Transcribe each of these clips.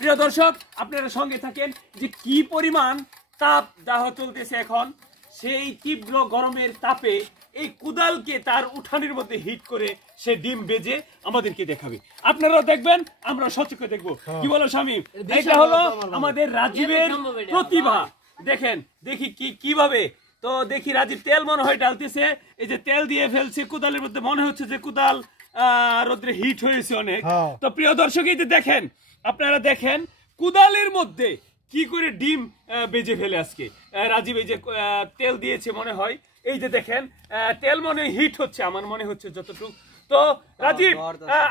প্রিয় দর্শক আপনারা সঙ্গে থাকেন যে কি পরিমাণ তাপ দাহ চলতেছে এখন সেই তীব্র গরমের তাপে এই কুদালকে তার উঠানের মধ্যে হিট করে সে ডিম বেজে আমাদেরকে দেখাবে আপনারাও দেখবেন আমরা সচক্ষে দেখবো কি বলো শামীম এটা হলো আমাদের রাজীবের প্রতিভা দেখেন দেখি কিভাবে তো দেখি রাজীব তেল মনে হয় ডালতেছে এই যে তেল দিয়ে ফেলছে কুদালের মধ্যে মনে হচ্ছে যে কুদাল রোদ্রে হিট হয়েছে অনেক তো প্রিয় দর্শক এই যে দেখেন আপনারা দেখেন কুদালের মধ্যে কি করে ডিম বেজে ফেলে আজকে রাজীব এই যে তেল দিয়েছে মনে হয় এই যে দেখেন তেল মনে হিট হচ্ছে আমার মনে হচ্ছে যতটুকু তো রাজীব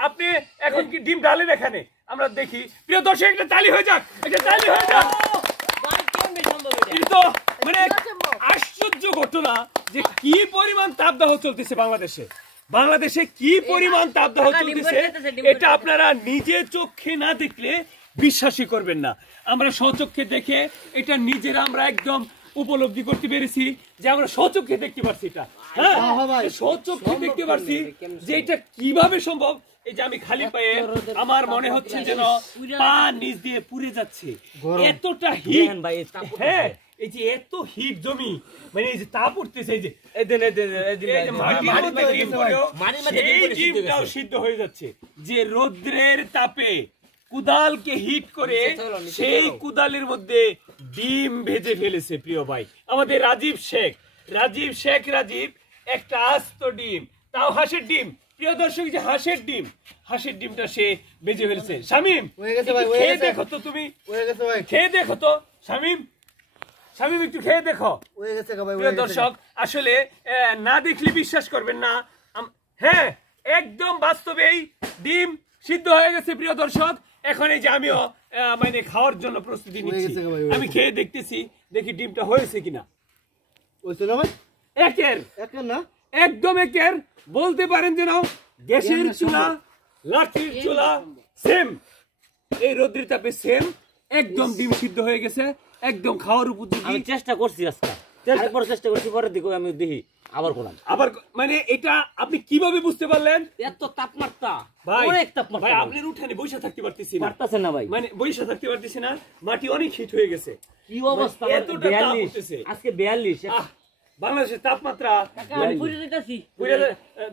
আপনি এখন কি ডিম ডালেন এখানে আমরা দেখি প্রিয় দর্শক একটা তালি হয়ে যাক একটা তালি হয়ে যাক তো মানে আশ্চর্য ঘটনা যে কি পরিমাণ তাপদাহ চলতেছে বাংলাদেশে কি পরিমাণ তাপদাহ চলতেছে এটা আপনারা নিজে চোখে না দেখলে বিশ্বাসই করবেন না আমরা স্বচক্ষে দেখে এটা নিজেরা আমরা একদম উপলব্ধি করতে পেরেছি যে আমরা স্বচক্ষে দেখতে পারছি এটা হ্যাঁ স্বচক্ষে দেখতে পারছি যে এটা কিভাবে সম্ভব এই যে আমি খালি পায়ে আমার মনে হচ্ছে যেন পা নিচ দিয়ে পুড়ে যাচ্ছে এতটা হিট হ্যাঁ এই যে এত হিট জমি মানে এই যে তাপ উঠতেছে এই যে ডিমটাও সিদ্ধ হয়ে যাচ্ছে যে রৌদ্রের তাপে কুদালকে হিট করে সেই কুদালের মধ্যে ডিম ভেজে ফেলেছে প্রিয় ভাই আমাদের রাজীব শেখ একটা আস্ত ডিম তাও হাঁসের ডিম প্রিয় দর্শক যে হাঁসের ডিমটা সে ভেজে ফেলেছে শামীম খেয়ে দেখো তো তুমি খেয়ে দেখো তো শামীম একটু খেয়ে দেখো প্রিয় দর্শক আসলে না দেখলে বিশ্বাস করবেন না হ্যাঁ একদম বাস্তবেই ডিম সিদ্ধ হয়ে গেছে প্রিয় দর্শক এখন এই যে আমিও মানে খাওয়ার জন্য প্রস্তুতি নিচ্ছি আমি খেয়ে দেখতেছি দেখি ডিমটা হয়েছে কিনা একদম একের বলতে পারেন যেন গ্যাসের চুলা লাঠির চুলা সেম এই রৌদ্রের তাপে সেম একদম ডিম সিদ্ধ হয়ে গেছে একদম খাওয়ার উপযোগী আমি চেষ্টা করছি আজকে চেষ্টা করছি পরে দেখো আমি দেখি আবার মানে এটা আপনি কিভাবে বুঝতে পারলেন এত তাপমাত্রা অনেক তাপমাত্রা ভাই আপনি উঠানে বসে থাকতে পারতেছেন না ভাই মানে বসে থাকতে পারতেছি না মাটি অনেক হিট হয়ে গেছে কি অবস্থা 42 আজকে 42 বাংলাদেশের তাপমাত্রা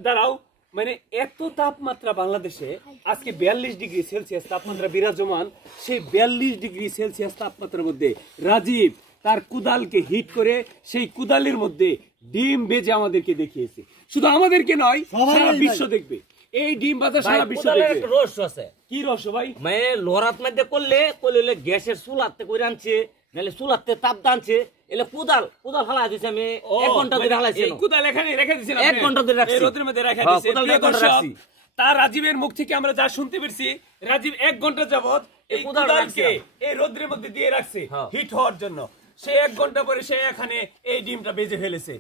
দাঁড়াও মানে এত তাপমাত্রা বাংলাদেশে আজকে 42 ডিগ্রি সেলসিয়াস তাপমাত্রা বিরাজমান সেই 42 ডিগ্রি সেলসিয়াস তাপমাত্রার মধ্যে রাজীব তার কুদালকে হিট করে সেই কুদালের মধ্যে ডিম বেজে আমাদেরকে দেখিয়েছে শুধু আমাদেরকে নয় সারা বিশ্ব দেখবে এই ডিম বাজার সারা বিশ্ব দেখবে একটা রহস্য আছে কি রহস্য ভাই মানে লোরাত মধ্যে করলে গ্যাসের চুলাতে করে আনছে নালে চুলাতে তাপ দানছে এলে কুদাল ফালা দিয়েছে আমি 1 ঘন্টা ধরে হালাইছি এই কুদাল এখানে রেখে দিয়েছিলাম 1 ঘন্টা ধরে রাখছি এই রোদের মধ্যে রেখে দিয়েছি রাখছি তার রাজীবের মুখ থেকে আমরা যা শুনতে পেরেছি রাজীব 1 ঘন্টা যাবত এই কুদালকে এই রোদের মধ্যে দিয়ে রাখছে হিট হওয়ার জন্য সে 1 ঘন্টা পরে সে এখানে এই ডিমটা বেজে ফেলেছে